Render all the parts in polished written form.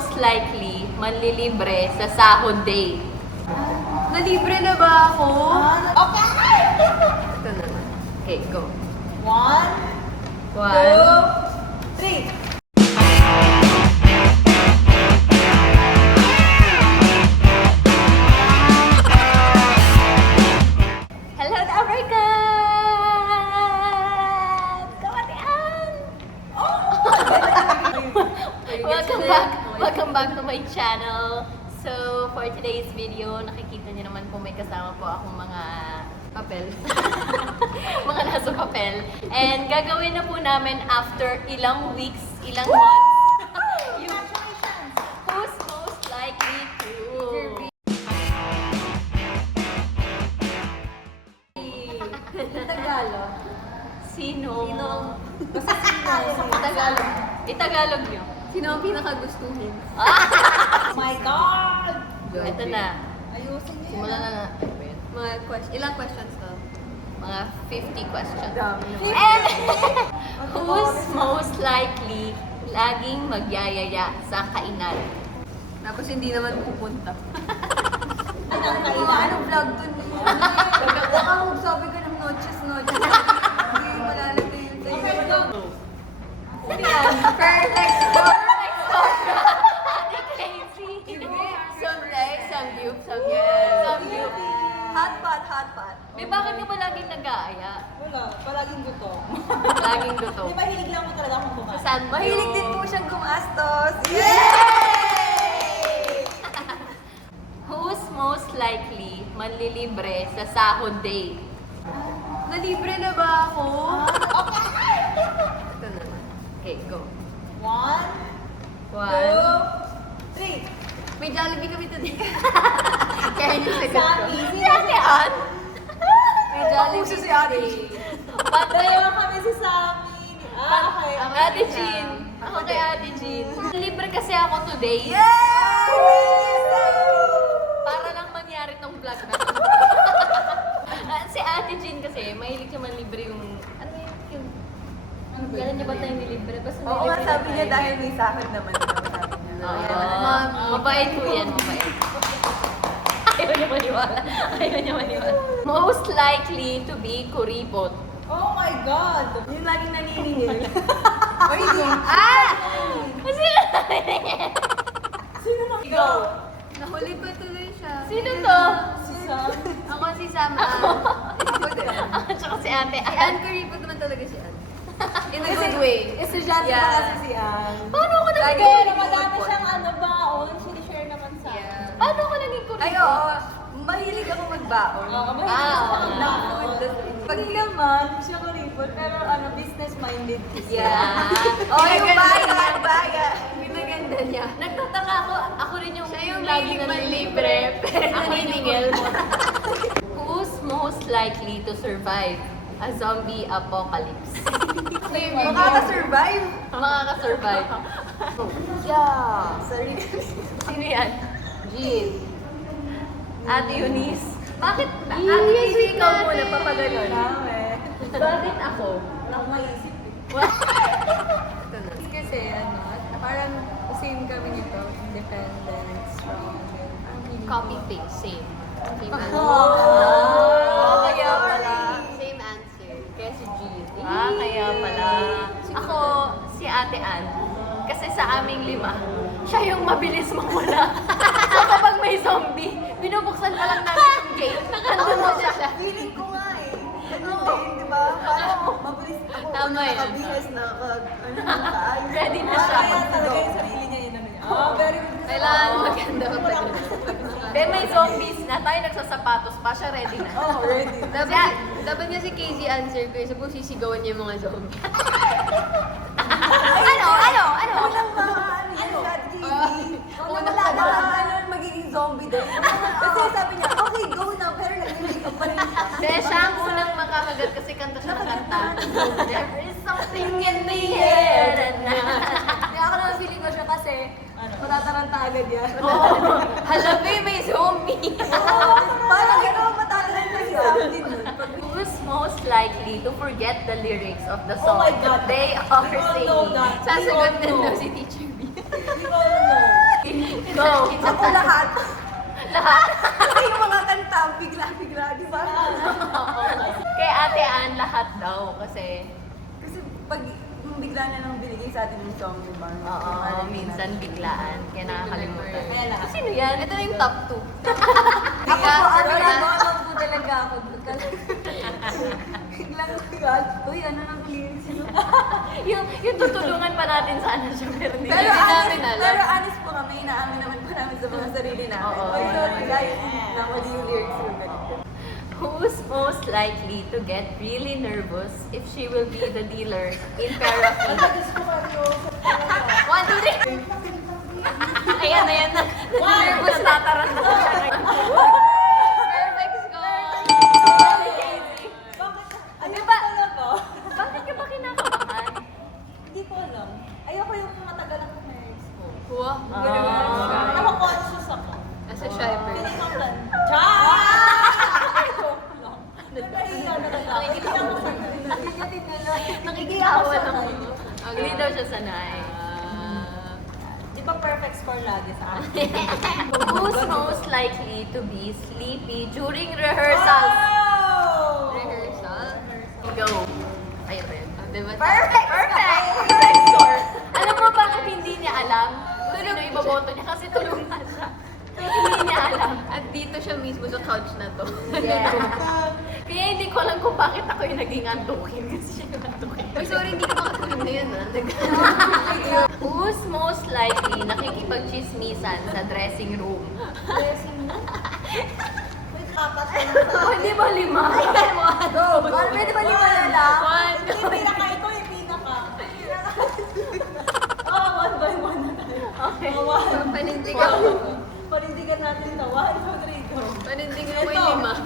most likely manlilibre sa sahod day? Nalibre na ba ako? Okay! Ito na. Okay, go. 1, 2, 1. 3. Hello, Africa! Kamatian! Welcome back to my channel. So, for today's video, nakikita niyo naman po may kasama po akong mga papel. Mga nasa papel. And gagawin na po namin after ilang weeks, ilang months. Yung who's most likely to Tagalog. Sino? Basta sino? Tagalog. Itagalog niyo. Sino ang pinakagustuhin? Oh my God! Ito na. Ayusin niyo Simulan yan. na. Ilang questions to? Mga 50 questions. Dami. And who's most likely laging magyayaya sa kainan? Tapos hindi naman pupunta. Anong Ano kailan? vlog dun? Baka sabi ko ng noches. Hindi malalagay yun sa'yo. Okay, go. Perfect score! Ate Casey. Samgyup. Hot pot. Bakit ka ba laging nag-aaya? Wala, palaging gutom. Laging gutom. Di ba hilig lang mo talaga akong kumain? Saan Mahilig din po siyang gumastos. Who's most likely manlilibre sa sahod day? Nalibre na ba ako? Okay! Ito na. Okay, go. 1, 1. 2, 3. May Jollibee kami today. Kaya yung sagot ko. Sami. Si Ate Ann? May Jollibee si Ate today. Dalawa kami si Sami. Okay. Ang Ate Jean. Ako kay Ate Jean. Libre kasi ako today. Para lang mangyari tong vlog na to. Si Ate Jean kasi, mahilig siya manlibre yung... Ano yung... Ano ba Kailan yun? niya ba tayo nilibre? Basta Oo nga, nilibre sabi na niya tayo. dahil may sahod naman. Mabait po yan, mabait. Ayaw niya maniwala. Most likely to be kuripot. Oh my God! Yung laging naniningil. Oy, Sino? Sino na? Go! nahuli pa tuloy siya. Sino to? Si Sam. Ako si Sam. Tsaka si Ate Si Ann. Ann Curipot naman talaga si Ann. In a good way. Estudyante Yeah. pa kasi si Ann. Paano ako naging Lagi, kuripot? madami siyang baon. Sinishare naman sa akin. Yeah. Paano ako naging kuripot? Ay, oo. Mahilig ako magbaon. Oo, Ah, mahilig siya oo. sa baon. Pag naman, siya kuripot, pero business-minded kasi. Yeah. Oh, yung bayan. Pinaganda niya. Nagtataka ako, ako rin yung, Siya yung lagi mahilig na manlibre. Ako yung ningil. Who's most likely to survive a zombie apocalypse? Makaka-survive. Makaka-survive. Yeah. Sorry. Sino yan? Jean. Ate Eunice. Bakit? Ate Casey, ikaw muna, natin. papaganon. Bakit ako? Wala akong maisip. Ito na. Kasi parang same kami nito, independent, strong, and Copy-paste. Same. Same answer. Oh, kaya pala. Same answer. Kaya si Jean. Kaya pala. Ako, si Ate Ann. Kasi sa aming 5, siya yung mabilis mawala. So kapag may zombie, binubuksan pa lang namin yung gate. Nakandun na siya. Feeling ko nga eh. Ganun din, di ba? Parang mabilis ako. Tama yan. Nakabihas na kaayos. Ready na siya. Kaya talaga yung sarili niya yun. Very good. Kailangan maganda kapag Then may zombies na, tayo nagsasapatos pa, siya ready na. Oh, ready. Dapat nga si Casey answer ko eh. Suppose sisigawan niya yung mga zombie. Ano? Walang mga ano yan, Dad Casey. Wala na magiging zombie din. Kasi sabi niya, okay, go na. Pero nag-make-up pa rin siya. Kaya siya ang unang makakagat kasi kanta siya ng kanta. There is something in the air tonight. Kaya ako naman feeling ko siya kasi matataranta agad yan. Hala, may zombie. Parang ikaw matataranta na si Sam din nun. Who's most likely to forget the lyrics of the Oh song my God. they are We all know singing? that. Sasagot We din all daw know. si Teacher B. We all know. Go! Ako lahat. Lahat. Kasi yung mga kanta, bigla-bigla, di ba? Kay Ate Ann, lahat daw. Kasi, Kasi pag yung bigla na lang binigay sa atin yung song, di ba? oo, minsan biglaan. Kaya nakakalimutan. Kaya lahat. Sino yan? Ito na yung top 2. Ako po, ano Pero lang, nag-alam po talaga ako. biglang bigla. Uy, ano nang lyrics yun? yung tutulungan pa natin sana siya, pero hindi Pero namin honest, alam. pero honest po kami, inaamin naman po namin sa mga sarili namin. Oo. Pag ikaw guys, namali yung lyrics yung ganito. Who's most likely to get really nervous if she will be the dealer in Paraffin? 1, 2, 3! Ayan, ayan na. Nervous na, taranta na siya ngayon. Perfect score! Ano Di ba ba? talaga? Bakit ka ba kinakabahan? Hindi ko alam. Ayoko yung matagal ang nerves ko. Wow. Ah. Ako conscious ako. As a shy person. Piling ang plan. Nakikitawa lang ako. Hindi daw siya sanay. Di ba perfect score lagi sa akin? Who's most likely to be sleepy during rehearsals? Rehearsal? Go. Ayun ba yun? Diba? Perfect! Perfect! Perfect score! Alam mo bakit hindi niya alam kung sino iboboto niya? Kasi tulungan siya. Hindi niya alam. At dito siya mismo sa couch na to. Yeah. Kaya hindi ko alam kung bakit ako yung naging antukin. Kasi siya yung antukin. Uy, sorry, hindi ka makatulog na yun, ah. Who's most likely nakikipag-chismisan sa dressing room? Apat Oh, hindi ba 5? Go! Parang pwede ba lima na lang? Yung pinaka ito, yung pinaka. One by one na tayo. Okay. One. Panindigan. Panindigan natin ito. 1, 2, 3, go. Panindigan mo yung 5.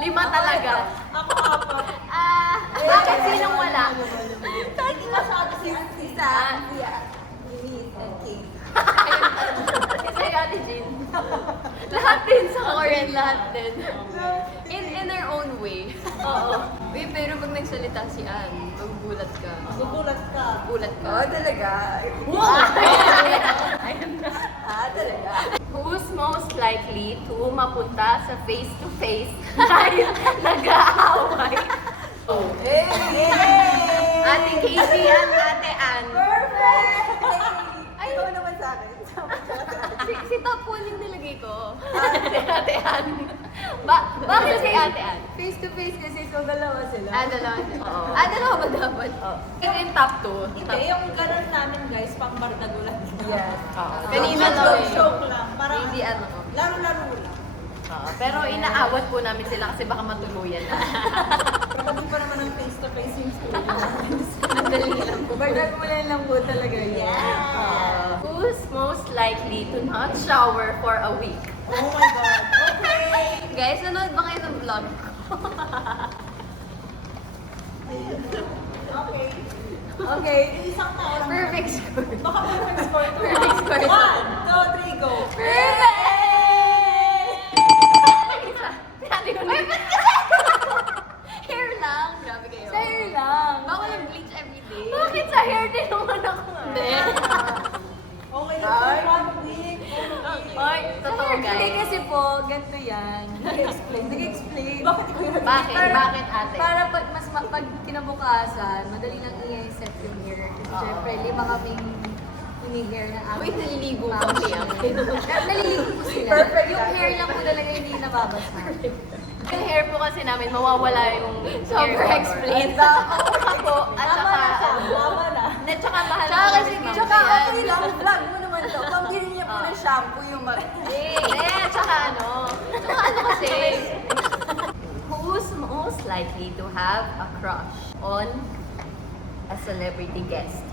5 talaga. Ako apat. Bakit sinong wala? Hindi masyado si Sisa, Denise, and Kate. Kasi Ate Jean. Lahat din sa current, lahat din. In our own way. Oo. Uy, pero pag nagsalita si Anne, magugulat ka. Gugulat ka. Gulat ka. Oo, talaga. Ayun na. Talaga. Who's most likely to mapunta sa face-to-face dahil nag-aaway? Oh. Hey! Ate Casey and Ate Ann. Perfect! Ay, ikaw naman sa akin. Si top 1 yung nilagay ko. Ate Ann. Bakit si Ate Ann? Face to face kasi so dalawa sila. Dalawa siya. Oo. Dalawa ba dapat? Ito yung top 2. Hindi, yung ganun namin guys, pang bardagulan. Yes. Kanina Joke, lang eh. joke lang. Parang Hindi ano ko. laro-laro lang. Pero inaawat po namin sila kasi baka matuluyan na. Hindi pa naman ang face-to-face yung story natin. Ang dali lang po. Bardagulan lang po talaga yun. Yeah. Who's most likely to not shower for a week? Oh my God. Okay. Guys, nanood ba kayo ng vlog? Okay. Okay. Isang tao lang. Perfect score. Baka perfect score to. Perfect score. 1, 2, 3, go. Perfect! Sabi ko na. Hair lang. Grabe kayo. Hair lang. Bawal ang bleach everyday. Bakit sa hair din naman ako? Hindi. Okay, let's go. 1 week. Ay, totoo Hindi guys. kasi po, ganito yan. Nag-explain. Bakit ikaw yung Bakit? Bakit ate? Para pag kinabukasan, madali lang i-set yung hair. Kasi syempre, 5 kaming ini-hair na Uy, naliligo pa Ma'am. siya. Naliligo po sila. Perfect. Yung hair lang po talaga hindi nababasa. Yung hair po kasi namin, mawawala yung Sobrang hair explain. Ako, at Tama na siya. saka, Tama na. at saka mahal Tsaka ko kasi rin dito Tsaka mamaya. okay lang, vlog mo naman to. Pambili niya po ng shampoo yung Hindi, tsaka ano kasi, who's most likely to have a crush on a celebrity guest?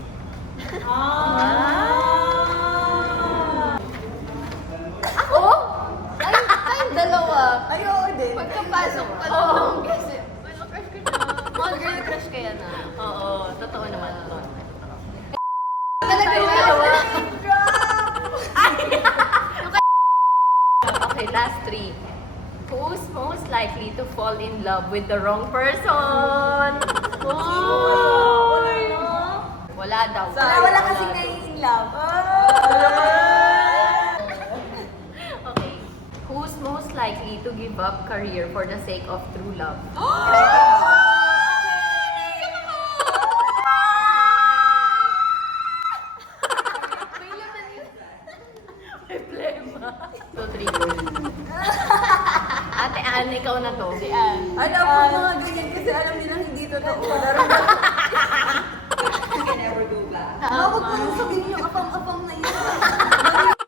Ako? Tayong dalawa. Ay, oo din. Pagkapasok pa lang Oo. ng kasi, well, crush ko na. Mga girl crush kaya na. Oo, totoo naman. Talaga Tayong ba? dalawa. Okay, last 3. Who's most likely to fall in love with the wrong person? Wala daw. Wala kasing nai-in love. give up career for the sake of true love? May laman yun. Problema. 2, 3. Ate Ann, ikaw na to. Si Ann. Alam mo mga ganyan kasi alam nila hindi totoo. Huwag mo yung sabihin yung apang-apang na yun.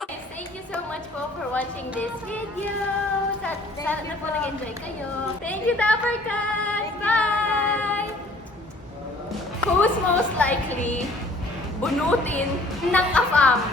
Guys, thank you so much po for watching this video. Sana na po nag-enjoy kayo. Thank you, Dapper Cats! Bye! Who's most likely bunutin ng afam?